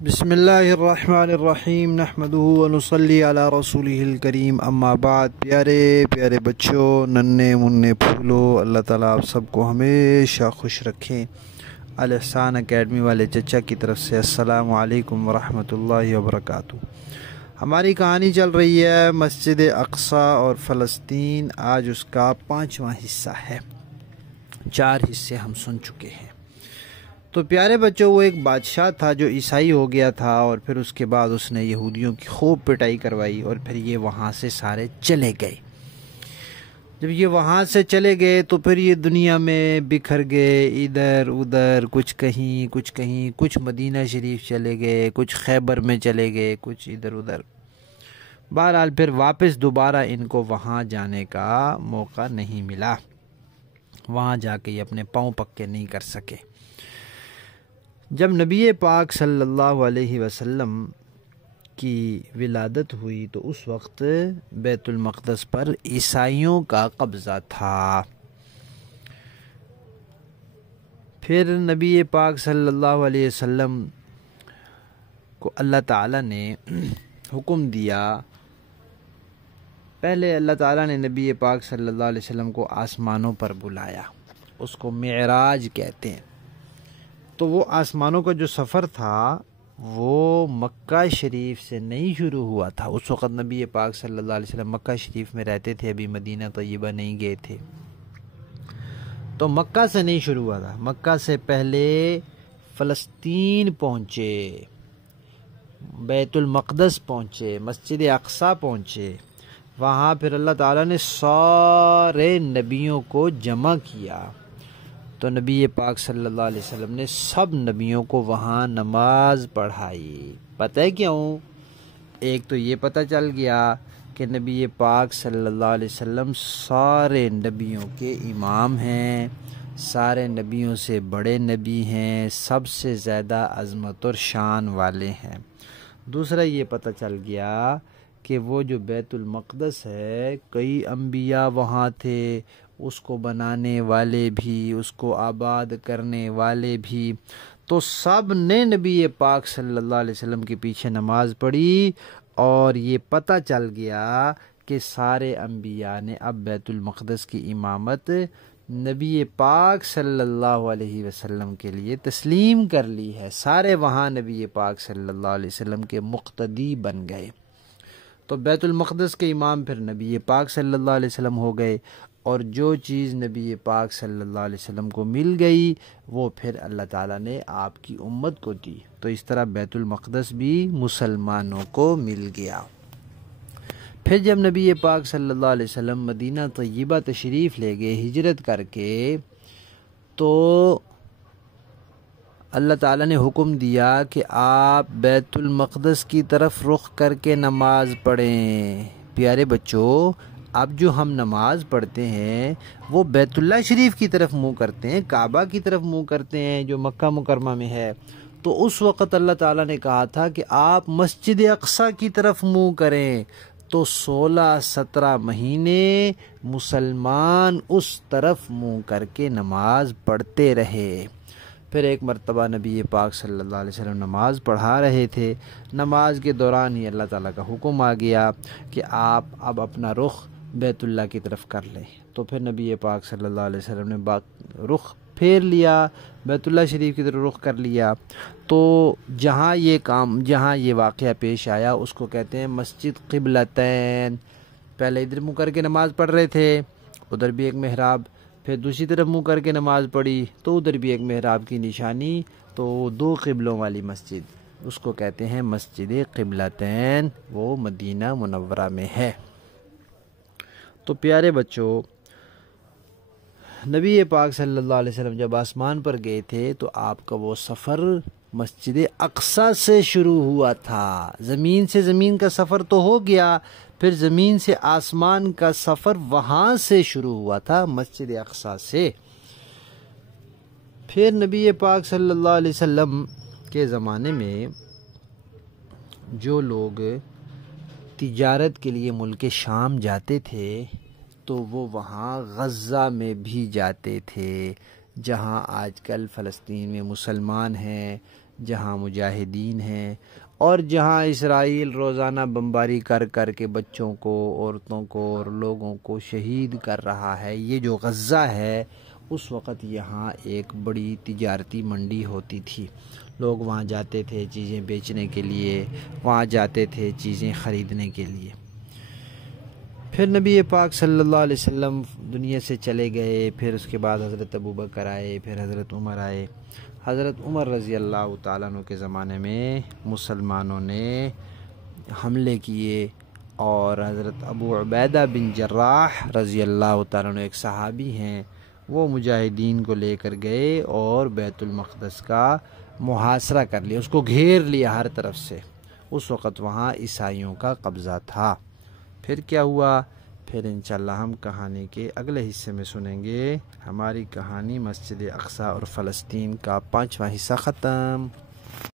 بسم اللہ الرحمن الرحیم نحمدہ ونصلی علی رسولہ الکریم اما بعد۔ پیارے پیارے بچوں، ننھے منھے پھولوں، اللہ تعالیٰ آپ سب کو ہمیشہ خوش رکھیں۔ الاحسان اکیڈمی والے چچا کی طرف سے السلام علیکم ورحمۃ اللہ وبرکاتہ۔ ہماری کہانی چل رہی ہے مسجد اقصی اور فلسطین۔ آج اس کا 5واں حصہ ہے، 4 حصے ہم سن چکے ہیں۔ تو پیارے بچوں، وہ ایک بادشاہ تھا جو عیسائی ہو گیا تھا، اور پھر اس کے بعد اس نے یہودیوں کی خوب پٹائی کروائی، اور پھر یہ وہاں سے سارے چلے گئے۔ جب یہ وہاں سے چلے گئے تو پھر یہ دنیا میں بکھر گئے، ادھر ادھر، کچھ کہیں، کچھ مدینہ شریف چلے گئے، کچھ خیبر میں چلے گئے، کچھ ادھر ادھر۔ بہرحال پھر واپس دوبارہ ان کو وہاں جانے کا موقع نہیں ملا، وہاں جا کے یہ اپنے پاؤں پکے نہیں کر سکے۔ جب نبی پاک صلی اللہ علیہ وسلم کی ولادت ہوئی تو اس وقت بیت المقدس پر عیسائیوں کا قبضہ تھا۔ پھر نبی پاک صلی اللہ علیہ وسلم کو اللہ تعالیٰ نے حکم دیا، پہلے اللہ تعالیٰ نے نبی پاک صلی اللہ علیہ وسلم کو آسمانوں پر بلایا، اس کو معراج کہتے ہیں۔ تو وہ آسمانوں کا جو سفر تھا وہ مکہ شریف سے نہیں شروع ہوا تھا۔ اس وقت نبی پاک صلی اللہ علیہ وسلم مکہ شریف میں رہتے تھے، ابھی مدینہ طیبہ نہیں گئے تھے، تو مکہ سے نہیں شروع ہوا تھا۔ مکہ سے پہلے فلسطین پہنچے، بیت المقدس پہنچے، مسجد اقصی پہنچے۔ وہاں پھر اللہ تعالیٰ نے سارے نبیوں کو جمع کیا، تو نبی پاک صلی اللہ علیہ وسلم نے سب نبیوں کو وہاں نماز پڑھائی۔ پتہ ہے کیوں؟ ایک تو یہ پتہ چل گیا کہ نبی پاک صلی اللہ علیہ وسلم سارے نبیوں کے امام ہیں، سارے نبیوں سے بڑے نبی ہیں، سب سے زیادہ عظمت اور شان والے ہیں۔ دوسرا یہ پتہ چل گیا کہ وہ جو بیت المقدس ہے، کئی انبیاء وہاں تھے، اس کو بنانے والے بھی، اس کو آباد کرنے والے بھی، تو سب نے نبی پاک صلی اللہ علیہ وسلم کے پیچھے نماز پڑھی، اور یہ پتہ چل گیا کہ سارے انبیاء نے اب بیت المقدس کی امامت نبی پاک صلی اللہ علیہ وسلم کے لیے تسلیم کر لی ہے۔ سارے وہاں نبی پاک صلی اللہ علیہ وسلم کے مقتدی بن گئے، تو بیت المقدس کے امام پھر نبی پاک صلی اللہ علیہ وسلم ہو گئے، اور جو چیز نبی پاک صلی اللہ علیہ وسلم کو مل گئی وہ پھر اللہ تعالیٰ نے آپ کی امت کو دی، تو اس طرح بیت المقدس بھی مسلمانوں کو مل گیا۔ پھر جب نبی پاک صلی اللہ علیہ وسلم مدینہ طیبہ تشریف لے گئے ہجرت کر کے، تو اللہ تعالیٰ نے حکم دیا کہ آپ بیت المقدس کی طرف رخ کر کے نماز پڑھیں۔ پیارے بچوں، اب جو ہم نماز پڑھتے ہیں وہ بیت اللہ شریف کی طرف منہ کرتے ہیں، کعبہ کی طرف منہ کرتے ہیں جو مکہ مکرمہ میں ہے، تو اس وقت اللہ تعالیٰ نے کہا تھا کہ آپ مسجد اقصی کی طرف منہ کریں، تو 16-17 مہینے مسلمان اس طرف منہ کر کے نماز پڑھتے رہے۔ پھر ایک مرتبہ نبی پاک صلی اللہ علیہ وسلم نماز پڑھا رہے تھے، نماز کے دوران ہی اللہ تعالیٰ کا حکم آ گیا کہ آپ اب اپنا رخ بیت اللہ کی طرف کر لیں، تو پھر نبی پاک صلی اللہ علیہ وسلم نے رخ پھیر لیا، بیت اللہ شریف کی طرف رخ کر لیا۔ تو جہاں یہ واقعہ پیش آیا اس کو کہتے ہیں مسجد قبلتین۔ پہلے ادھر منہ کر کے نماز پڑھ رہے تھے، ادھر بھی ایک محراب، پھر دوسری طرف منہ کر کے نماز پڑھی تو ادھر بھی ایک محراب کی نشانی، تو 2 قبلوں والی مسجد، اس کو کہتے ہیں مسجد قبلتین، وہ مدینہ منورہ میں ہے۔ تو پیارے بچوں، نبی پاک صلی اللہ علیہ وسلم جب آسمان پر گئے تھے تو آپ کا وہ سفر مسجد اقصی سے شروع ہوا تھا۔ زمین سے زمین کا سفر تو ہو گیا، پھر زمین سے آسمان کا سفر وہاں سے شروع ہوا تھا، مسجد اقصی سے۔ پھر نبی پاک صلی اللہ علیہ وسلم کے زمانے میں جو لوگ تجارت کے لیے ملک شام جاتے تھے تو وہ وہاں غزہ میں بھی جاتے تھے، جہاں آج کل فلسطین میں مسلمان ہیں، جہاں مجاہدین ہیں اور جہاں اسرائیل روزانہ بمباری کر کر کے بچوں کو، عورتوں کو اور لوگوں کو شہید کر رہا ہے، یہ جو غزہ ہے، اس وقت یہاں ایک بڑی تجارتی منڈی ہوتی تھی۔ لوگ وہاں جاتے تھے چیزیں بیچنے کے لیے، وہاں جاتے تھے چیزیں خریدنے کے لیے۔ پھر نبی پاک صلی اللہ علیہ وسلم دنیا سے چلے گئے، پھر اس کے بعد حضرت ابوبکر آئے، پھر حضرت عمر آئے۔ حضرت عمر رضی اللہ تعالیٰ عنہ کے زمانے میں مسلمانوں نے حملے کیے، اور حضرت ابو عبیدہ بن جراح رضی اللہ تعالیٰ عنہ ایک صحابی ہیں، وہ مجاہدین کو لے کر گئے اور بیت المقدس کا محاصرہ کر لیا، اس کو گھیر لیا ہر طرف سے۔ اس وقت وہاں عیسائیوں کا قبضہ تھا۔ پھر کیا ہوا؟ پھر انشاءاللہ ہم کہانی کے اگلے حصے میں سنیں گے۔ ہماری کہانی مسجد اقصی اور فلسطین کا 5واں حصہ ختم۔